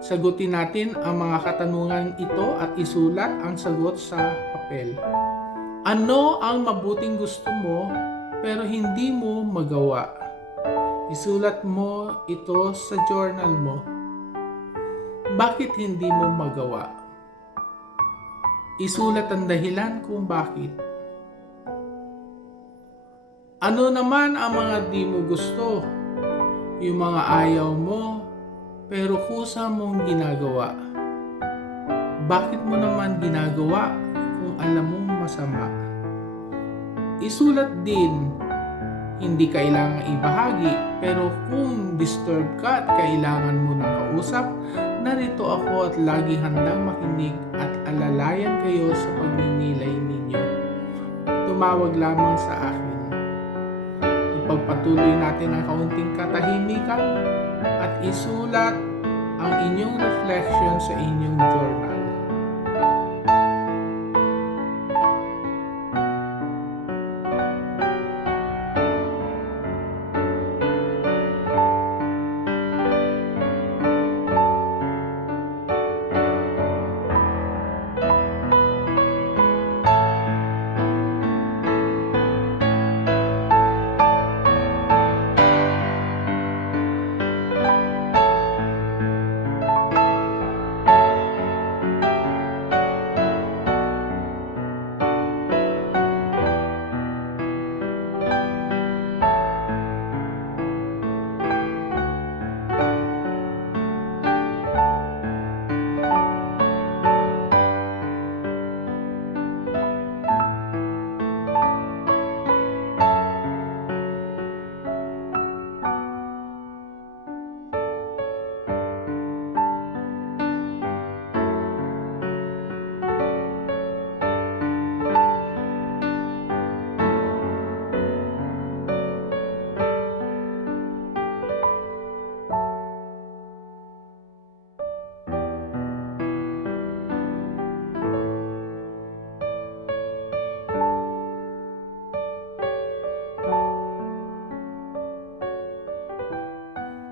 Sagutin natin ang mga katanungan ito at isulat ang sagot sa papel. Ano ang mabuting gusto mo pero hindi mo magawa? Isulat mo ito sa journal mo. Bakit hindi mo magawa? Isulat ang dahilan kung bakit. Ano naman ang mga di mo gusto? Yung mga ayaw mo pero kusa mong ginagawa. Bakit mo naman ginagawa kung alam mong masama? Isulat din, hindi kailangang ibahagi, pero kung disturbed ka at kailangan mo ng kausap, narito ako at lagi handang makinig at alalayan kayo sa pagninilay ninyo. Tumawag lamang sa akin. Ipagpatuloy natin ang kaunting katahimikan at isulat ang inyong reflection sa inyong journal.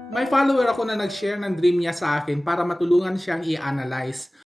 May follower ako na nag-share ng dream niya sa akin para matulungan siyang i-analyze.